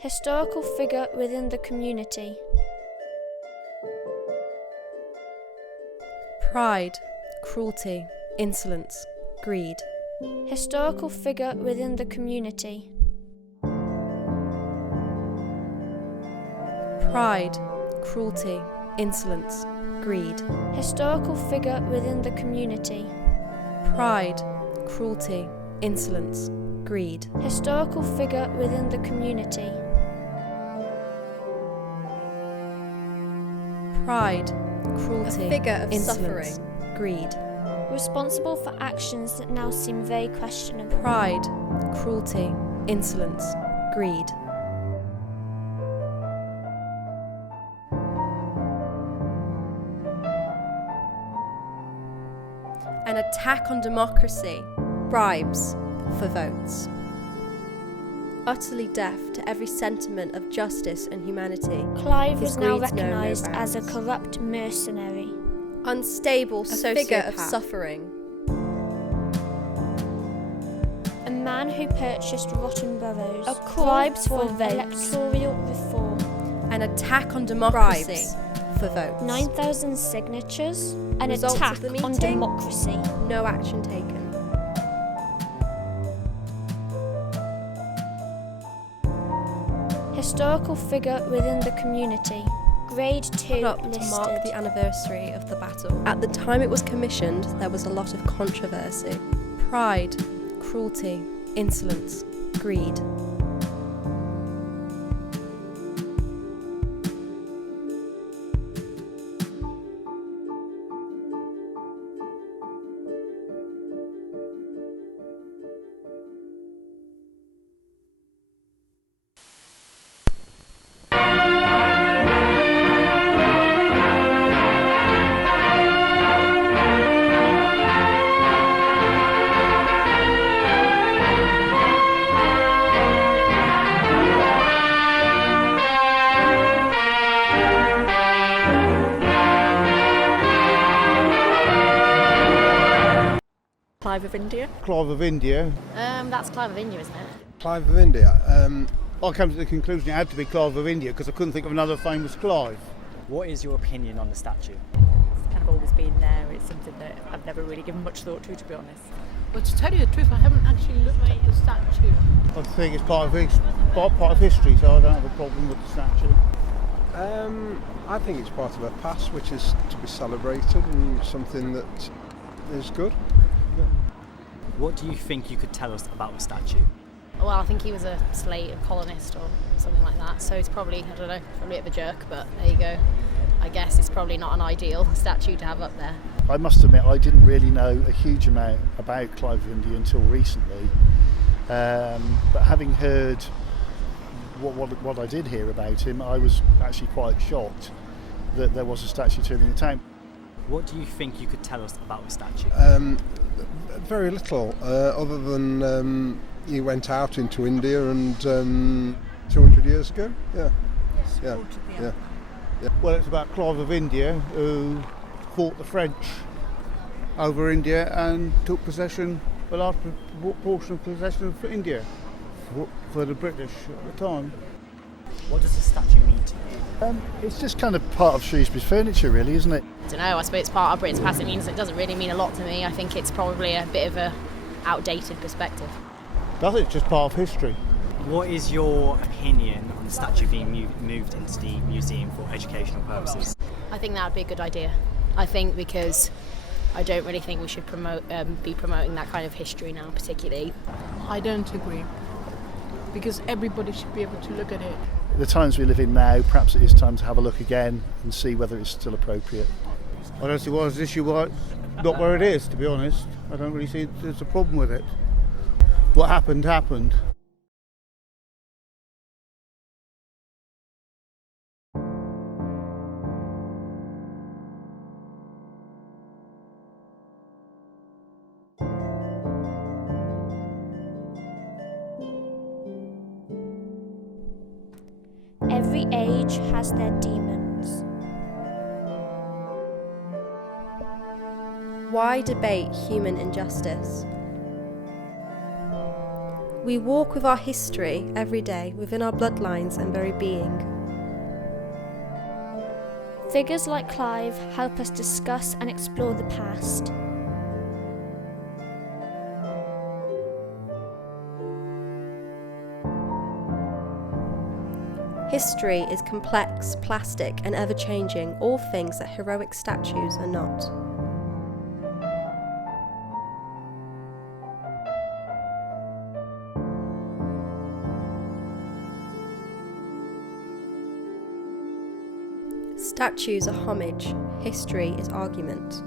Historical figure within the community. Pride, cruelty, insolence, greed. Historical figure within the community. Pride, cruelty, insolence, greed. Historical figure within the community. Pride, cruelty, insolence, greed. Historical figure within the community. Pride, cruelty, A figure of insolence, suffering. greed. Responsible for actions that now seem very questionable. Pride, cruelty, insolence, greed. An attack on democracy. Bribes for votes. Utterly deaf to every sentiment of justice and humanity. Clive His was now greeds know no recognised as a bounds. corrupt mercenary. Unstable figure of sociopath. suffering. A man who purchased rotten boroughs. A Bribes call for for votes. electoral reform. An attack on democracy. Bribes for votes. 9,000 signatures. An Results of attack the on meeting? democracy. No action taken. Historical figure within the community. Grade 2 Put up listed. to mark the anniversary of the battle. At the time it was commissioned, there was a lot of controversy. Pride, cruelty, insolence, greed. Clive of India. Clive of India. That's Clive of India, isn't it? Clive of India. I came to the conclusion it had to be Clive of India because I couldn't think of another famous Clive. What is your opinion on the statue? It's kind of always been there. It's something that I've never really given much thought to be honest. Well, to tell you the truth, I haven't actually looked at the statue. I think it's part of history, so I don't have a problem with the statue. I think it's part of a past which is to be celebrated and something that is good. What do you think you could tell us about the statue? Well, I think he was a slave colonist or something like that, so he's probably, I don't know, probably a bit of a jerk, but there you go. I guess it's probably not an ideal statue to have up there. I must admit I didn't really know a huge amount about Clive of India until recently, but having heard what I did hear about him, I was actually quite shocked that there was a statue to him in the town. What do you think you could tell us about the statue? Very little, other than he went out into India and 200 years ago. Yeah. Well, it's about Clive of India who fought the French over India and took possession, a large portion of possession of India for the British at the time. What does the statue mean to you? It's just kind of part of Shrewsbury's furniture, really, isn't it? I don't know, I suppose it's part of Britain's past. It means it doesn't really mean a lot to me. I think it's probably a bit of a outdated perspective. I think it's just part of history. What is your opinion on the statue being moved into the museum for educational purposes? I think that would be a good idea. I think because I don't really think we should be promoting that kind of history now, particularly. I don't agree, because everybody should be able to look at it. The times we live in now, perhaps it is time to have a look again and see whether it's still appropriate. I don't see why it's an issue why it's not where it is, to be honest. I don't really see there's a problem with it. What happened, happened. Every age has their demons. Why debate human injustice? We walk with our history every day within our bloodlines and very being. Figures like Clive help us discuss and explore the past. History is complex, plastic, and ever-changing, all things that heroic statues are not. Statues are homage, history is argument.